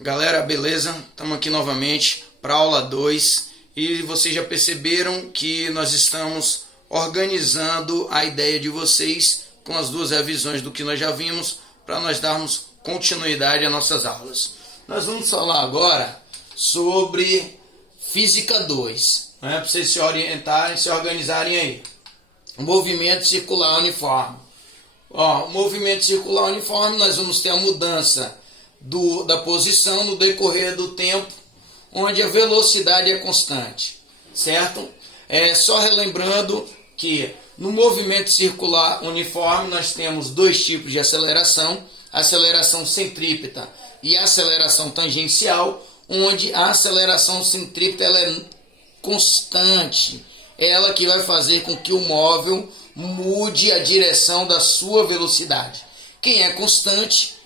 Galera, beleza? Estamos aqui novamente para a aula 2 e vocês já perceberam que nós estamos organizando a ideia de vocês com as duas revisões do que nós já vimos para nós darmos continuidade às nossas aulas. Nós vamos falar agora sobre Física 2, para vocês se orientarem, se organizarem aí. Movimento circular uniforme. O movimento circular uniforme, nós vamos ter a mudança da posição no decorrer do tempo, onde a velocidade é constante, certo? Só relembrando que no movimento circular uniforme nós temos dois tipos de aceleração, aceleração centrípeta e aceleração tangencial, onde a aceleração centrípeta ela é constante, é ela que vai fazer com que o móvel mude a direção da sua velocidade. Quem é constante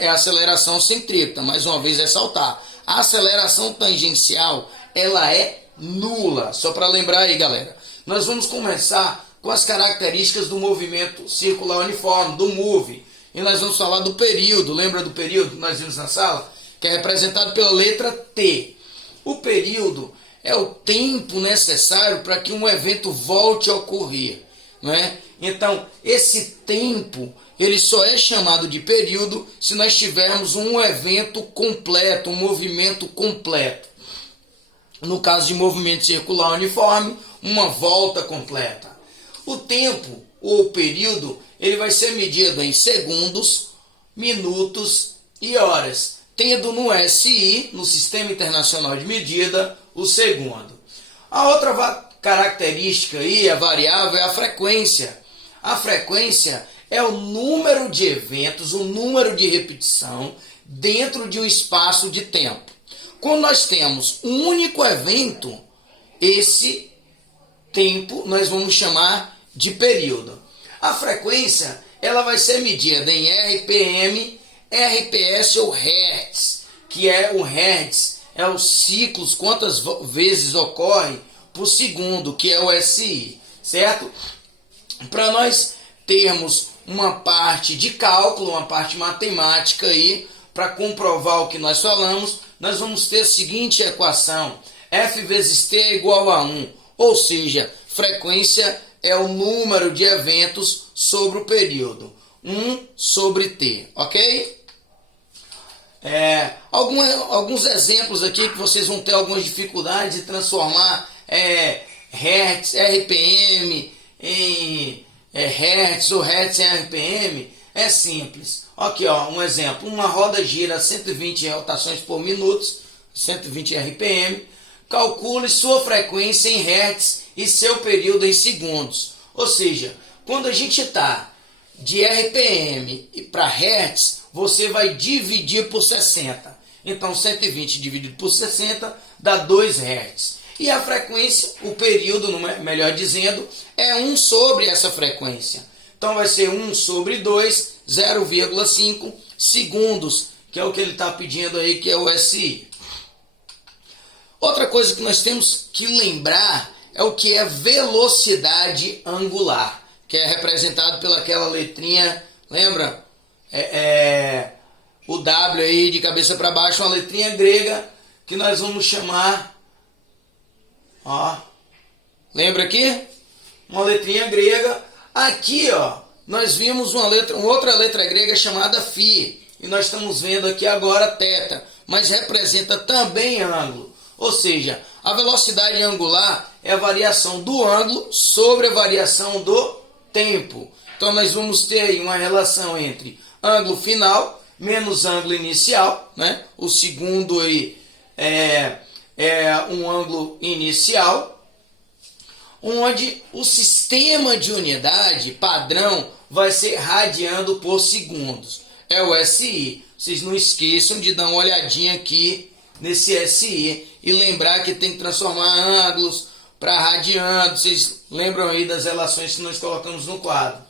é a aceleração centrípeta. Mais uma vez ressaltar, a aceleração tangencial ela é nula. Só para lembrar aí, galera, nós vamos começar com as características do movimento circular uniforme, do MOVE, e nós vamos falar do período. Lembra do período que nós vimos na sala? Que é representado pela letra T. O período é o tempo necessário para que um evento volte a ocorrer, não é? Então, esse tempo ele só é chamado de período se nós tivermos um evento completo, um movimento completo. No caso de movimento circular uniforme, uma volta completa. O tempo ou período ele vai ser medido em segundos, minutos e horas, tendo no SI, no Sistema Internacional de Medida, o segundo. A outra característica aí, a variável, é a frequência. A frequência é o número de eventos, o número de repetição dentro de um espaço de tempo. Quando nós temos um único evento, esse tempo nós vamos chamar de período. A frequência ela vai ser medida em RPM, RPS ou Hertz, que é o Hertz, é os ciclos, quantas vezes ocorre por segundo, que é o SI, certo? Para nós termos uma parte de cálculo, uma parte matemática aí, para comprovar o que nós falamos, nós vamos ter a seguinte equação: F vezes T é igual a 1, ou seja, frequência é o número de eventos sobre o período, 1 sobre T, ok? Alguns exemplos aqui que vocês vão ter algumas dificuldades de transformar Hertz, RPM em Hertz ou Hertz em RPM. É simples. Aqui, um exemplo: uma roda gira a 120 rotações por minuto, 120 RPM. Calcule sua frequência em Hertz e seu período em segundos. Ou seja, quando a gente está de RPM para Hertz, você vai dividir por 60. Então 120 dividido por 60 dá 2 Hertz. E a frequência, o período, melhor dizendo, é 1 sobre essa frequência. Então vai ser 1 sobre 2, 0,5 segundos, que é o que ele está pedindo aí, que é o SI. Outra coisa que nós temos que lembrar é o que é velocidade angular, que é representado pelaquela letrinha, lembra? O W aí de cabeça para baixo, uma letrinha grega que nós vamos chamar, lembra aqui? Uma letrinha grega. Aqui, nós vimos uma outra letra grega chamada φ, e nós estamos vendo aqui agora θ, mas representa também ângulo. Ou seja, a velocidade angular é a variação do ângulo sobre a variação do tempo. Então nós vamos ter aí uma relação entre ângulo final menos ângulo inicial, né? O segundo aí é um ângulo inicial, onde o sistema de unidade padrão vai ser radiando por segundos. É o SI. Vocês não esqueçam de dar uma olhadinha aqui nesse SI e lembrar que tem que transformar ângulos para radiando. Vocês lembram aí das relações que nós colocamos no quadro,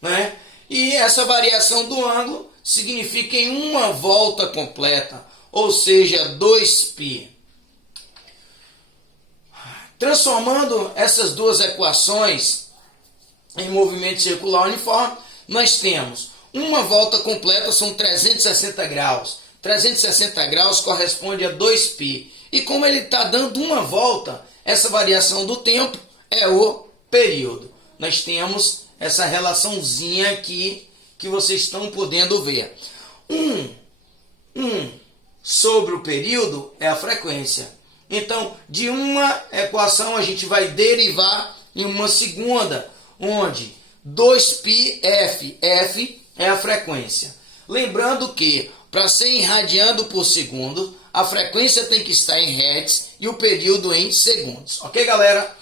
né? E essa variação do ângulo significa em uma volta completa, ou seja, 2π. Transformando essas duas equações em movimento circular uniforme, nós temos uma volta completa, são 360 graus. 360 graus corresponde a 2π. E como ele está dando uma volta, essa variação do tempo é o período. Nós temos essa relaçãozinha aqui que vocês estão podendo ver. 1 sobre o período é a frequência. Então, de uma equação a gente vai derivar em uma segunda, onde 2πf, f é a frequência. Lembrando que, para ser em radiano por segundo, a frequência tem que estar em hertz e o período em segundos. Ok, galera?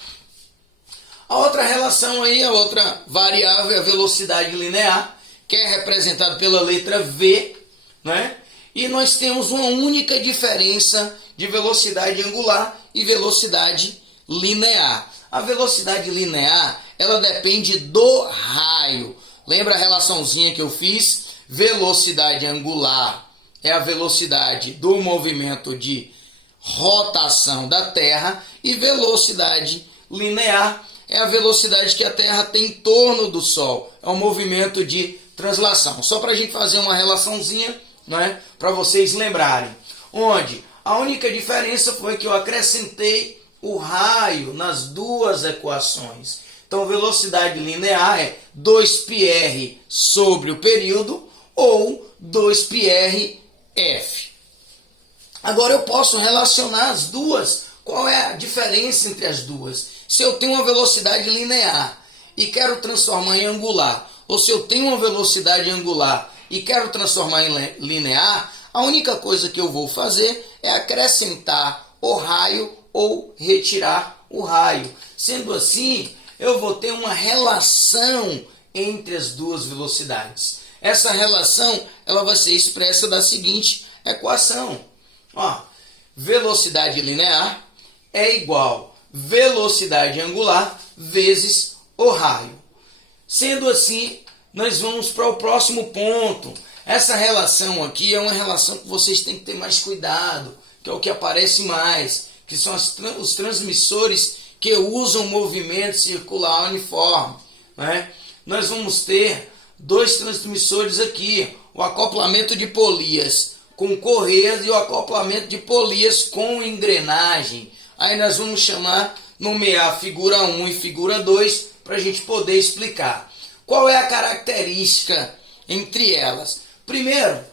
A outra relação aí, a outra variável é a velocidade linear, que é representada pela letra V, né? E nós temos uma única diferença de velocidade angular e velocidade linear. A velocidade linear, ela depende do raio. Lembra a relaçãozinha que eu fiz? Velocidade angular é a velocidade do movimento de rotação da Terra e velocidade linear é a velocidade que a Terra tem em torno do Sol. É o movimento de translação. Só para a gente fazer uma relaçãozinha, né, para vocês lembrarem. Onde a única diferença foi que eu acrescentei o raio nas duas equações. Então, velocidade linear é 2πr sobre o período ou 2πrf. Agora eu posso relacionar as duas. Qual é a diferença entre as duas? Se eu tenho uma velocidade linear e quero transformar em angular, ou se eu tenho uma velocidade angular e quero transformar em linear, a única coisa que eu vou fazer é acrescentar o raio ou retirar o raio. Sendo assim, eu vou ter uma relação entre as duas velocidades. Essa relação ela vai ser expressa da seguinte equação. Ó, velocidade linear é igual velocidade angular vezes o raio. Sendo assim, nós vamos para o próximo ponto. Essa relação aqui é uma relação que vocês têm que ter mais cuidado, que é o que aparece mais, que são os transmissores que usam movimento circular uniforme, né? Nós vamos ter dois transmissores aqui, o acoplamento de polias com correias e o acoplamento de polias com engrenagem. Aí nós vamos nomear figura 1 e figura 2 para a gente poder explicar. Qual é a característica entre elas? Primeiro,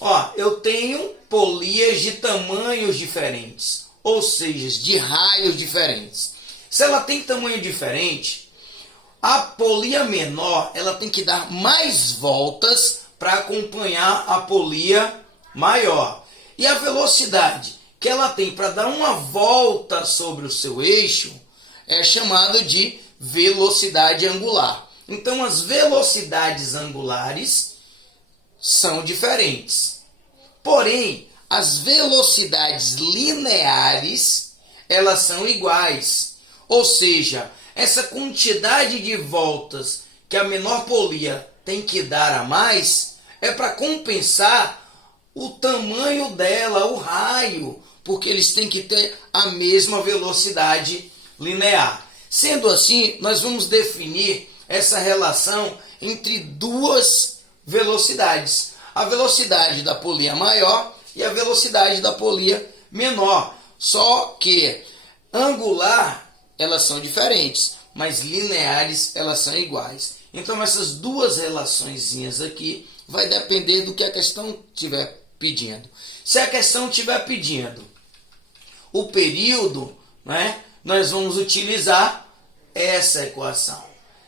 ó, eu tenho polias de tamanhos diferentes, ou seja, de raios diferentes. Se ela tem tamanho diferente, a polia menor ela tem que dar mais voltas para acompanhar a polia maior. E a velocidade que ela tem para dar uma volta sobre o seu eixo é chamado de velocidade angular. Então, as velocidades angulares são diferentes. Porém, as velocidades lineares, elas são iguais. Ou seja, essa quantidade de voltas que a menor polia tem que dar a mais é para compensar o tamanho dela, o raio, porque eles têm que ter a mesma velocidade linear. Sendo assim, nós vamos definir essa relação entre duas velocidades. A velocidade da polia maior e a velocidade da polia menor. Só que angular elas são diferentes, mas lineares elas são iguais. Então essas duas relaçõezinhas aqui vai depender do que a questão estiver pedindo. Se a questão estiver pedindo o período, né, nós vamos utilizar essa equação.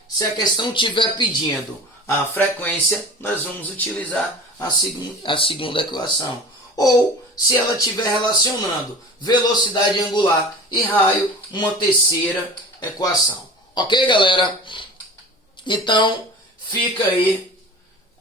Se a questão estiver pedindo a frequência, nós vamos utilizar a segunda equação. Ou, se ela estiver relacionando velocidade angular e raio, uma terceira equação. Ok, galera? Então, fica aí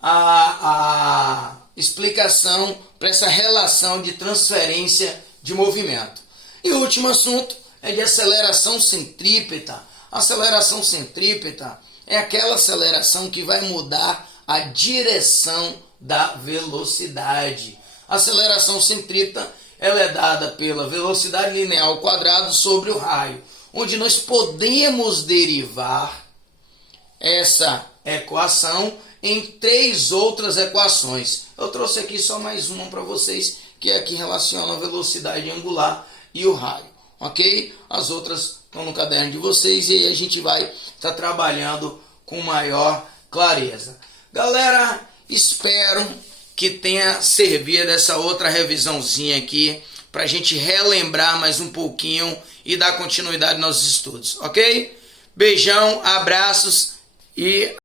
a explicação para essa relação de transferência de movimento. E o último assunto é de aceleração centrípeta. A aceleração centrípeta é aquela aceleração que vai mudar a direção da velocidade. A aceleração centrípeta ela é dada pela velocidade linear ao quadrado sobre o raio, onde nós podemos derivar essa equação em 3 outras equações. Eu trouxe aqui só mais uma para vocês, que é que relaciona a velocidade angular e o raio, ok? As outras estão no caderno de vocês e aí a gente vai estar trabalhando com maior clareza. Galera, espero que tenha servido essa outra revisãozinha aqui para a gente relembrar mais um pouquinho e dar continuidade nos nossos estudos, ok? Beijão, abraços e